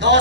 2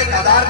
1000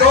2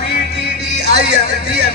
PTIDM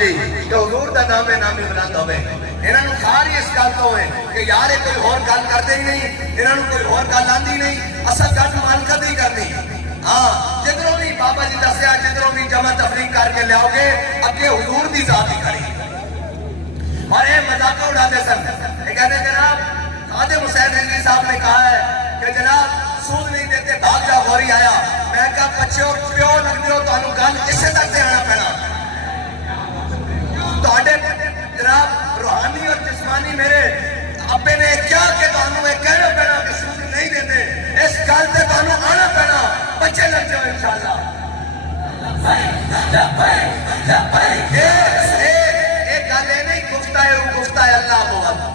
جی کہ حضور دا نام نامی بلند ہوئے انہوں نے ساری اس گل تو ہوئے کہ یار کوئی اور گل کرتے ہی نہیں انہوں نے کوئی اور گل آندی نہیں اصل گل مان کر نہیں کرنی ہاں جدروں بھی بابا جی دسیا جدروں بھی جمع تفریق کر کے لیاؤ گے اگے حضور دی ذات ہی کری اور یہ مذاق اڑاتے سن یہ کہتے ہیں جناب خادم حسین رضوی صاحب نے کہا ہے کہ جناب سود نہیں دیتے بھاگ جا غوری آیا میں کہا بچوں پیو لگتے ہو تو گل اسے تک سے آنا پینا جناب روحانی اور جسمانی میرے ابے نے کیا کہ تانوں یہ کہنا پینا کہ سود نہیں دیتے اس گل سے تانوں آنا پینا بچے لگ جاؤ انشاءاللہ ایک گل ہے نہیں گفتہ ہے اللہ بہت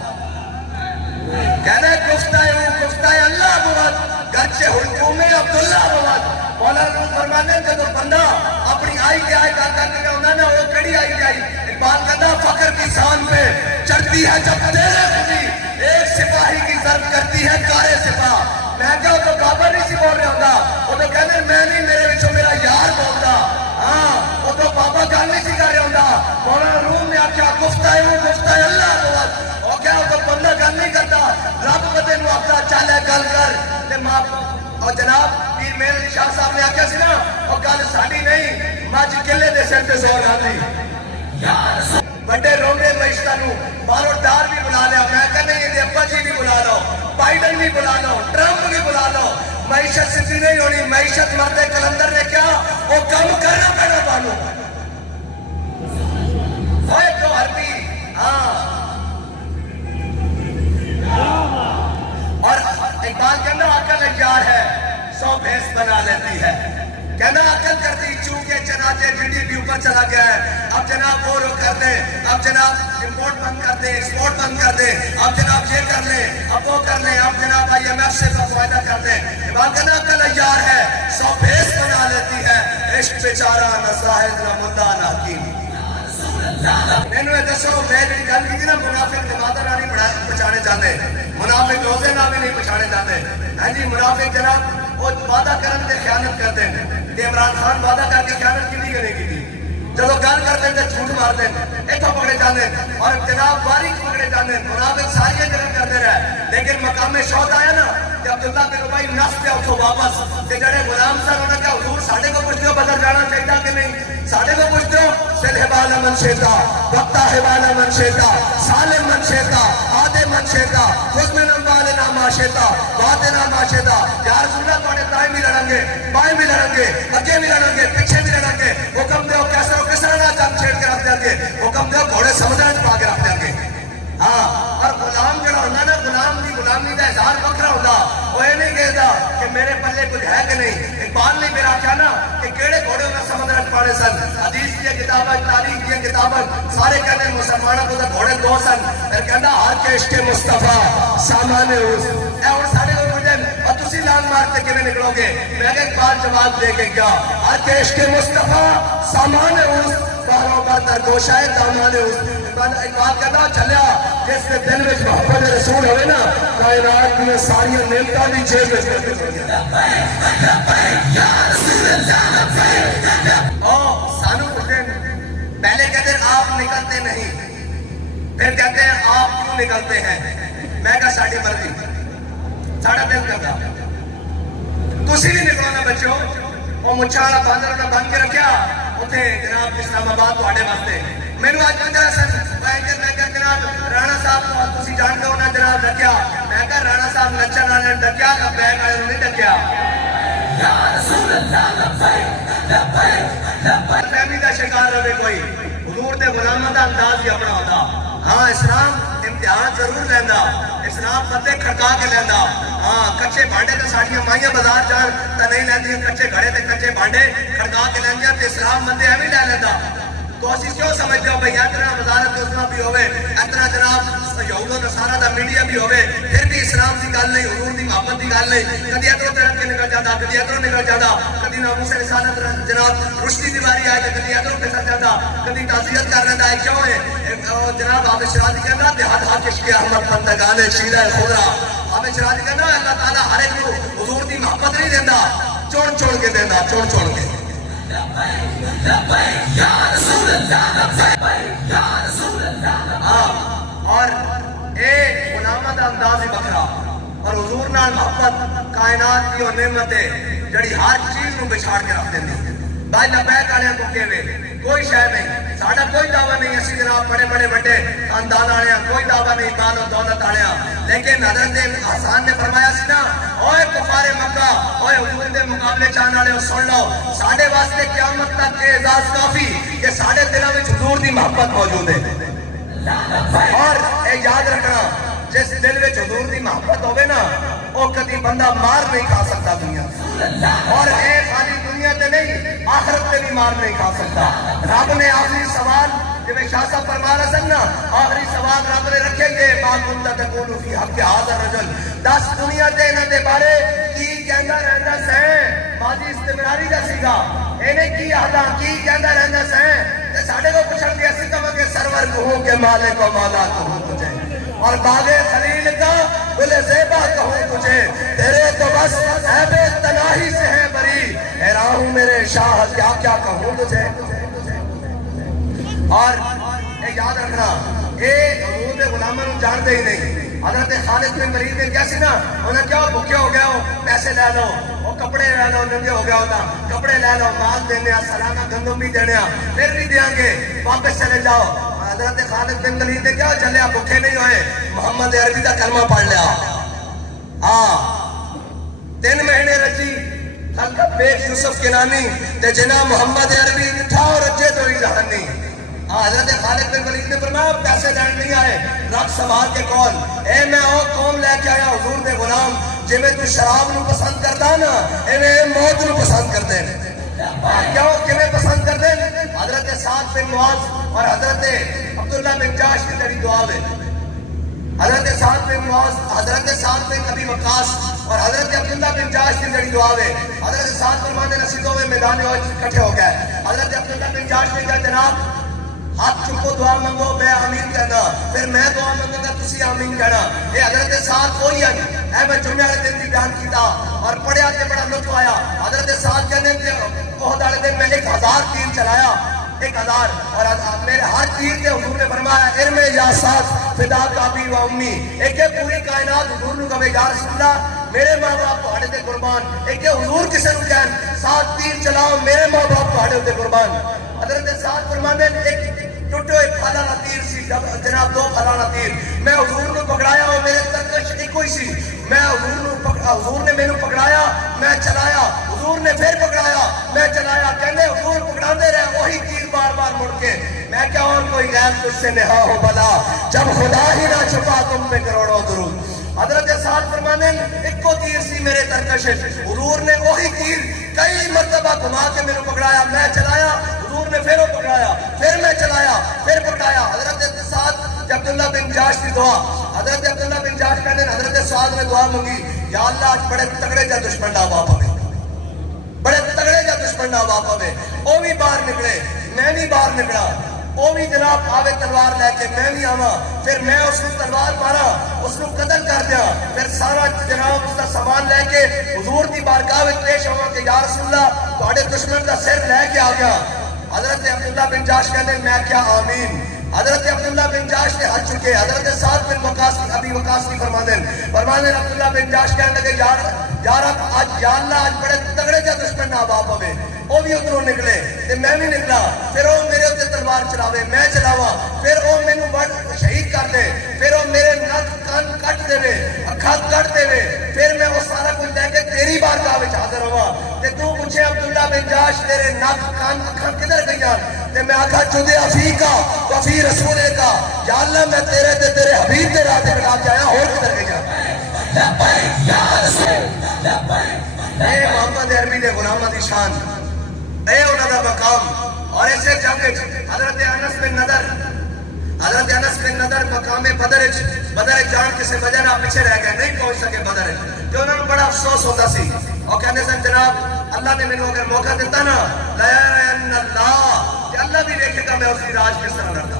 کہنا ہے گفتہ ہے اللہ بہت گرچہ حکوم عبداللہ بہت مولا روم فرمانے کہ تو بندہ اپنی آئی کے آئی کہا کہ انہوں نے وہ کڑی آئی جائی اقبال کہتا فخر کی سان پہ چڑھتی ہے جب تیرے خودی ایک سپاہی کی ضرب کرتی ہے کارے سپاہ میں کہا تو بابا نہیں سی بول رہا ہوتا وہ تو کہتے میں نہیں میرے بچوں میرا یار بولتا ہاں وہ تو بابا گل نہیں سی کر رہا ہوتا مولا روم نے آکھا گفتہ ہے اللہ بہت وہ کیا وہ تو بندہ گل نہیں کرتا رب بدے نو اپنا چالے گل کر تے ماں اور جناب پیر میر علی شاہ صاحب نے آکھا سی نا وہ گل ساڈی نہیں مجھ کلے دے سر تے زور آندی بڑے روندے معیشتہ نو بارو ڈار بھی بلا لیا میں کہنے یہ ابا جی بھی بلا لو بائیڈن بھی بلا لو ٹرمپ بھی بلا لو معیشت سدھی نہیں ہونی معیشت مرد کلندر نے کیا وہ کم کرنا پینا بانو ہوئے تو عربی ہاں اور اقبال کہنا عقل اجار ہے 100 بھینس بنا لیتی ہے کہنا عقل کرتی چونکہ چنانچہ جی ڈی پی اوپر چلا گیا ہے اب جناب وہ کر دیں اب جناب امپورٹ بند کر دیں ایکسپورٹ بند کر دیں اب جناب یہ کر لیں اب وہ کر لیں اب جناب IMF سے فائدہ کر دیں اقبال کہنا عقل اجار ہے 100 بھینس بنا لیتی ہے عشق بیچارہ نہ زاہد نہ مدعا نہ حکیم انہوں نے دسو میں جڑی گل کی تھی نا منافق نمازاں نہ نہیں پہچانے جاندے منافق روزے نہ بھی نہیں پہچانے جاندے ہاں جی منافق جناب وہ وعدہ کرن تے خیانت کرتے ہیں تے عمران خان وعدہ کر کے خیانت کتنی کرے گی تھی جب گل کرتے ہیں جھوٹ مارتے ہیں اتوں پکڑے جاتے ہیں اور جناب باریک پکڑے جاتے ہیں منافق ساری جگہ کرتے رہے لیکن مقام شہد آیا نا کہ عبداللہ بن ابی نس پہ اتوں واپس کہ جڑے غلام سن انہوں نے کہا حضور ساڈے کو پوچھتے ہو بدر جانا چاہیے کہ نہیں ساڈے کو پوچھتے ہو سل حبال من شیتا وقتا حبال من شیتا سالم من شیتا آدے من شیتا خزمن اموالنا ما شیتا وعدنا ما شیتا یا رسول اللہ تواڈے دائیں بھی لڑیں گے بائیں بھی لڑیں گے اگے بھی لڑیں گے پیچھے بھی لڑیں گے حکم دیو کیسا کس طرح جنگ چھیڑ کے رکھ دیں گے حکم دیو گھوڑے سمندر میں پا کے رکھ دیں گے ہاں اور غلام جڑا ہوتا نا غلامی کا اظہار وکھرا ہوتا وہ یہ نہیں کہتا کہ میرے پلے کچھ ہے کہ نہیں اقبال نے میرا چاہنا کہ کیڑے گھوڑے انہیں سمندر میں پاڑے سن حدیث کی کتابت تاریخ کی کتابت سارے کہتے ہیں مسلمانوں کو تو گھوڑے دو سن پھر کہنا ہر کے عشق مصطفیٰ سامان اس اے اور سارے کو پوچھیں اور تسی لان مارتے کیویں نکلو گے میں کہ اقبال جواب دے کے کیا ہر کے عشق مصطفیٰ سامان اس باہروں پر درگوشہ دامان اس اقبال کہتا چلیا جس کے دل میں محبت رسول ہوئے نا کائنات میں ساری نعمتاں بھی جیب میں سانو پوچھتے پہلے کہتے ہیں آپ نکلتے نہیں پھر کہتے ہیں آپ کیوں نکلتے ہیں میں کہا ساڑھی مرضی ساڑھا دل کرتا تسی نہیں نکلونا بچوں وہ مچھاڑا باندر انہیں بند کے رکھیا اتھے جناب اسلام آباد واڑے واسطے میں نے آج بندہ سن میں کہا جناب رانا صاحب کو تسی جان کے انہیں جناب رکھیا میں کہا رانا صاحب نچن آنے ڈکیا کا بیگ آئے انہیں ڈکیا یا رسول اللہ لبیک لبیک لبیک فہمی دا شکار رہے کوئی حضور دے غلامہ دا انداز ہی اپنا ہوتا ہاں اسلام امتحان ضرور لیندہ اسلام بندے کھڑکا کے لیندہ ہاں کچھے بانڈے تے ساڑھیاں مائیاں بازار جان تا نہیں لیندی ہیں کچھے گھڑے تے کچھے بانڈے کھڑکا کے لیندیاں تے اسلام بندے ہمیں لے لیندہ کوشش کیوں سمجھتے ہو بھئی اتنا وزارت دوسرا بھی ہوئے اتنا جناب یہود و نصارہ دا میڈیا بھی ہوئے پھر بھی اسلام دی گل نہیں حضور دی محبت دی گل نہیں کدی ادھروں ترق کے نکل جاتا کدی ادھروں نکل جاتا کدی ناموس رسالت جناب رشدی دیواری آئے کدی ادھروں پھسل جاتا کدی تعزیت کر لیتا ہے کیوں ہے جناب حافظ شرازی کہنا دیہات ہاتھ عشق احمد بندگان شیرہ خضرا حافظ شرازی کہنا اللہ تعالیٰ ہر ایک کو حضور دی محبت نہیں دیندہ چون چون کے دیندہ چون چون کے اور ایک غلامہ دا انداز ہی بکھرا اور حضور نال محبت کائنات کی وہ نعمت ہے جڑی ہر چیز نو بچھاڑ کے رکھ دیندی بھائی لبیک والے کو کہوے کوئی شے نہیں ساڈا کوئی دعویٰ نہیں اسی جناب بڑے بڑے بڑے خاندان والے کوئی دعویٰ نہیں مال و دولت والے لیکن حضرت حسان نے فرمایا سی نا اوے کفار مکہ اوے حضور دے مقابلے چاہن والے سن لو ساڈے واسطے قیامت تک کے اعزاز کافی کہ ساڈے دلوں وچ حضور دی محبت موجود ہے اور اے یاد رکھنا جس دل وچ حضور دی محبت ہوے نا وہ کدی بندہ مار نہیں کھا سکتا دنیا اور اے خالی دنیا تے نہیں آخرت تے بھی مار نہیں کھا سکتا رب نے آخری سوال جویں شاہ صاحب فرما رہے سن نا آخری سوال رب نے رکھے گے ما کنت تقول فی حق ھذا الرجل دس دنیا تے انہاں دے بارے کی کہندا رہندا سیں ماضی استمراری دا سیگا اینے کی آہدا کی کہندا رہندا سیں تے ساڈے کو پوچھن گے اسی کہاں گے سرور کہوں کہ مالک و مولا کہوں تجھے اور باغ خلیل کا گل زیبا کہوں تجھے تیرے تو بس عیب تناہی سے ہے بری حیران ہوں میرے شاہ کیا کیا کہوں تجھے اور یاد رکھنا حضور دے غلاماں نوں جانتے ہی نہیں حضرت خالد بن ولید نے کیا سی نا انہیں کیا بھوکے ہو گیا ہو پیسے لے لو وہ کپڑے لے لو ننگے ہو گیا ہوتا کپڑے لے لو مال دینے سالانہ گندم بھی دینے پھر بھی دیاں گے واپس چلے جاؤ حضرت خالد بن ولید نے کیا چلیا بھوکے نہیں ہوئے محمد عربی کا کلمہ پڑھ لیا ہاں 3 مہینے رچی خلقت بیگ یوسف کنانی تے جنا محمد عربی اٹھا اور رچے تو ہی جہانی حضرت خالد بن ولید نے فرمایا پیسے لین نہیں آئے رکھ سنبھال کے کون اے میں او قوم لے کے آیا حضور دے غلام جویں تو شراب نو پسند کردا نا ایویں موت نو پسند کردے کیوں کیویں پسند کردے حضرت سعد بن معاذ اور حضرت عبداللہ بن جاش کی جڑی دعا ہے حضرت سعد بن معاذ حضرت سعد بن ابی وقاص اور حضرت عبداللہ بن جاش کی جڑی دعا ہے حضرت سعد فرماتے ہیں سیدھوں میں میدان اکٹھے ہو گئے حضرت عبداللہ بن جاش نے کہا جناب ہاتھ چکو دعا منگو میں آمین کہنا پھر میں دعا منگوں گا تسی آمین کہنا یہ حضرت سعد کوئی ہے اے میں جمعے والے دن کی بیان کیتا اور پڑھیا تے بڑا لطف آیا حضرت سعد کہنے کہ بہت والے دن میں 1000 تیر چلایا 1000 اور میرے ہر تیر کے حضور نے فرمایا ارم یا سعد فدا کابی و امی ایک پوری کائنات حضور نے کہے یا رسول اللہ میرے ماں باپ پہاڑے تے قربان ایک حضور کسے نو کہن سعد تیر چلاؤ میرے ماں باپ پہاڑے تے قربان حضرت سعد فرماتے ہیں ایک ٹوٹو ایک پھلانا تیر سی جناب 2 پھلانا تیر میں حضور نے پکڑایا اور میرے ترکش ایک ہوئی سی میں حضور نے میں پکڑایا میں چلایا حضور نے پھر پکڑایا میں چلایا کہنے حضور پکڑاندے رہے وہی تیر بار بار مڑ کے میں کیا اور کوئی غیر تجھ سے نہا ہو بلا جب خدا ہی نہ چھپا تم پہ کروڑوں درود حضرت سعد فرمانے ایک کو تیر سی میرے ترکش حضور نے وہی تیر کئی مرتبہ گھما کے میرے پکڑایا میں چلایا حضور نے پھر وہ پکڑایا پھر میں چلایا پھر پکڑایا حضرت سعد عبداللہ بن جاش کی دعا حضرت عبداللہ بن جاش کہنے حضرت سعد نے دعا مانگی یا اللہ آج بڑے تگڑے جا دشمن نہ واپ ہوئے بڑے تگڑے جا دشمن نہ واپ ہوئے وہ بھی باہر نکلے میں بھی باہر نکلا وہ بھی جناب آوے تلوار لے کے میں بھی آواں پھر میں اس کو تلوار مارا اس کو قتل کر دیا پھر سارا جناب اس کا سامان لے کے حضور کی بارگاہ میں پیش ہوا کہ یا رسول اللہ تواڈے دشمن کا سر لے کے آ گیا حضرت عبداللہ بن جاش کہنے میں کیا آمین حضرت عبداللہ بن جاش نے ہاتھ چکے حضرت سعد بن وقاص ابی وقاص کی فرمانے عبداللہ بن جاش کہنے لگے یا رب آج یا اللہ آج بڑے تگڑے جا دشمن نہ باپ ہوئے وہ بھی ادھروں نکلے تے میں بھی نکلا پھر وہ میرے اتنے تلوار چلاوے میں چلاوا پھر وہ مینوں بڑ شہید کر دے پھر وہ میرے نک کان کٹ دے اکھاں کٹ دے پھر میں وہ سارا کچھ لے کے تیری بارگاہ وچ حاضر ہوا تے تو پوچھے عبداللہ بن جاش تیرے نک کان اکھاں کدھر گئیاں تے میں آکھا جدے افیقا وفی رسولے کا یا اللہ میں تیرے تے تیرے حبیب دے راہ تے خلاف جایا اور کدھر گئیاں لبیک یا رسول لبیک اے محمد عربی دے غلاماں دی شان اے انہاں دا مقام اور ایسے جنگ حضرت انس بن نضر مقام بدر جان کسے وجہ نہ پیچھے رہ گئے نہیں پہنچ سکے بدر کہ انہوں نے بڑا افسوس ہوتا سی اور کہنے سے جناب اللہ نے میں اگر موقع دیتا نا لَيَرَيَنَّ اللَّهُ کہ اللہ بھی دیکھے گا میں اس کی راج کس طرح رہتا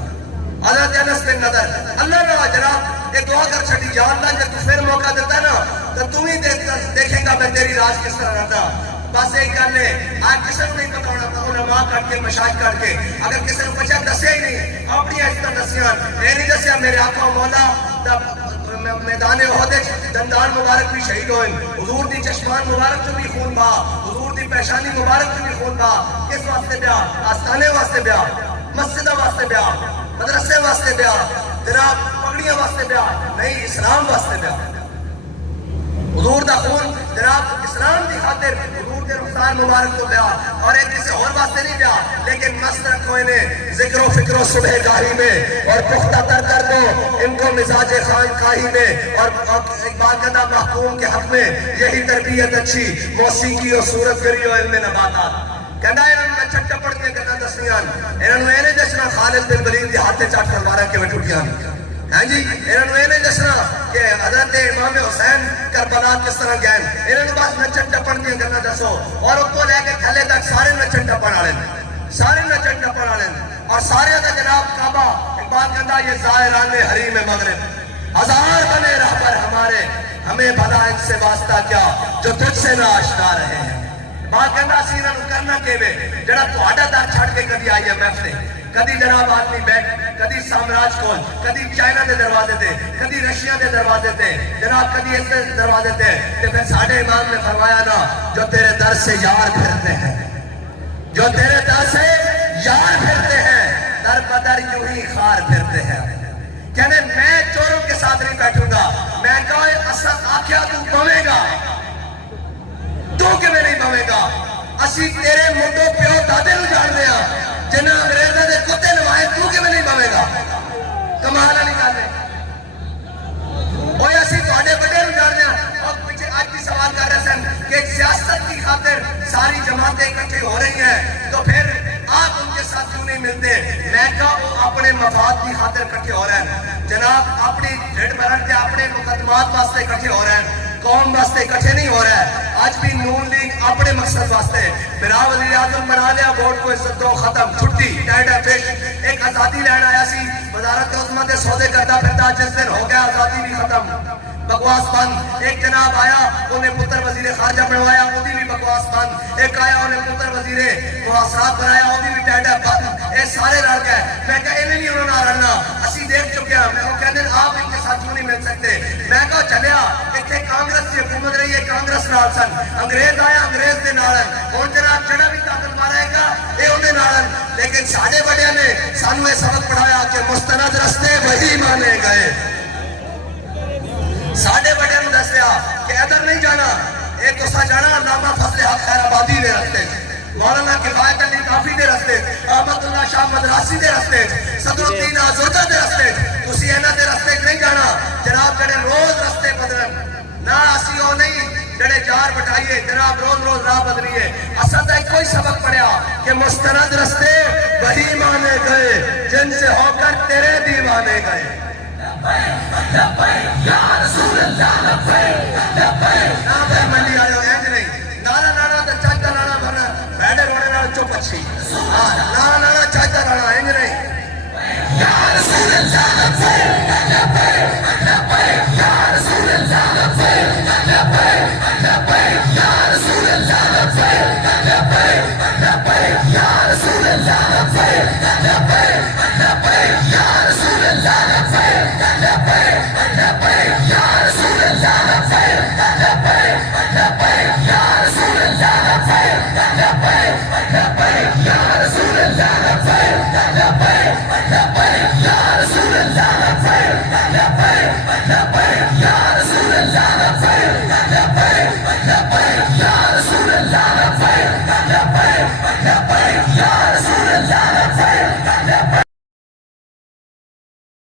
حضرت انس بن نضر اللہ نے جناب یہ دعا کر چھڑی یا اللہ جب تو پھر موقع دیتا نا تو تم ہی دیکھے گا میں تیری راج کس طرح رہتا بس یہی کر لے آج کسی کو نہیں پکاؤنا علماء کٹ کے مشاہد کٹ کے اگر کسی کو بچہ دسیا ہی نہیں اپنی عزت دسیاں یہ نہیں دسیا میرے آقا مولا میدان احد دندان مبارک بھی شہید ہوئے حضور دی چشمان مبارک جو بھی خون بہا حضور دی پیشانی مبارک جو بھی خون بہا کس واسطے بیا آستانے واسطے بیا مسجدہ واسطے بیا مدرسے واسطے بیا جناب پگڑیاں واسطے بیا نہیں اسلام واسطے بیا حضور دا خون جناب اسلام دی خاطر حضور دے رخسار مبارک تو بیا اور ایک کسی اور واسطے نہیں بیا لیکن مست رکھو انہیں ذکر و فکر و صبح گاہی میں اور پختہ تر کر دو ان کو مزاج خان کاہی میں اور اقبال کہتا محکوم کے حق میں یہی تربیت اچھی موسیقی و صورت گری و علم نباتات کہنا انہوں نے چھٹا پڑھ کے کہنا دسیان انہوں نے اینے جسنا خالد بن ولید دی ہاتھے چاٹ کروارا کے وٹوٹیاں ہاں جی انہوں نے اینے جسنا کہ حضرت امام حسین کربلا کس طرح گئے انہوں نے بس نچن ٹپڑ دیا کرنا دسو اور اتو لے کے تھلے تک سارے نچن ٹپڑ آلے سارے نچن ٹپڑ آلے اور سارے دا جناب کعبہ اقبال کہتا یہ ظاہران حریم مغرب ہزار بنے رہبر ہمارے ہمیں بھلا ان سے واسطہ کیا جو تجھ سے نہ آشنا رہے ہیں بات کہنا سی انہوں کرنا کیوے جڑا تہاڈا در چھڑ کے کبھی آئی ایم ایف نے کدی جناب آدمی بیٹھ کدی سامراج کول کدی چائنا دے دروازے تے کدی رشیا دے دروازے تے جناب کدی اس دے دروازے تے کہ پھر ساڑھے امام نے فرمایا نا جو تیرے در سے یار پھرتے ہیں جو تیرے در سے یار پھرتے ہیں در بدر یوں ہی خار پھرتے ہیں کہنے میں چوروں کے ساتھ نہیں بیٹھوں گا میں کہا اصل آکھیا تو بوے گا تو کہ میں نہیں بوے گا اسی تیرے مڈو پیو دادے نو جان دیا جنہ انگریزہ دے کتے نوائے تو کہ میں نہیں بوے گا کمالہ نکالے اور اسی تواڈے بڑے نو جان دیا اور پیچھے آج بھی سوال کر رہے سن کہ سیاست کی خاطر ساری جماعتیں اکٹھے ہو رہی ہیں تو پھر آپ ان کے ساتھ کیوں نہیں ملتے میں کہا وہ اپنے مفاد کی خاطر اکٹھے ہو رہے ہیں جناب اپنی ڈھڑ بھرن کے اپنے مقدمات واسطے اکٹھے ہو رہے ہیں قوم واسطے اکٹھے نہیں ہو رہا ہے آج بھی نون لیگ اپنے مقصد واسطے میرا وزیر اعظم بنا لیا ووٹ کو عزت دو ختم چھٹی ڈیڈ ہے فش ایک آزادی لین آیا سی وزارت عظمہ دے سودے کرتا پھرتا جس دن ہو گیا آزادی بھی ختم بکواس بند ایک جناب آیا انہیں پتر وزیر خارجہ بنوایا وہ بھی بکواس بند ایک آیا انہیں پتر وزیر مواصلات بنایا وہ بھی ڈیڈ ہے بند اے سارے لڑ گئے میں کہا انہیں نہیں انہوں نے رلنا اسی دیکھ چکے ہیں میں کہا کہنے آپ ان کے ساتھ کیوں نہیں مل سکتے میں کہا چلیا اتنے کانگریس کی حکومت رہی ہے کانگریس نال سن انگریز آیا انگریز دے نالن اور جناب جڑا بھی طاقت مارا ہے گا اے انہیں نالن لیکن ساڑھے بڑے نے سانوے سبق پڑھایا کہ مستند رستے وہی مانے گئے ساڑھے بڑے نے دس لیا کہ ادھر نہیں جانا ایک تو سا جانا علامہ فضل حق خیر آبادی دے رستے مولانا کفایت علی کافی دے رستے احمد اللہ شاہ مدراسی دے رستے صدر الدین آزردہ دے رستے تسی اینا دے رستے نہیں جانا جناب جڑے روز رستے بدلن نہ اسی ہو نہیں جڑے جار بٹھائیے جناب روز روز راہ بدلیے اسد ہے کوئی سبق پڑھیا کہ مستند رستے وہی مانے گئے جن سے ہو کر تیرے دیوانے گئے یا رسول اللہ منڈی آئے ہو اینج نہیں نانا نانا تو چاچا نانا بھرنا بیڈے روڑے نانا چپ اچھی نانا نانا چاچا نانا اینج نہیں یا رسول اللہ یا رسول اللہ یا رسول اللہ یا رسول اللہ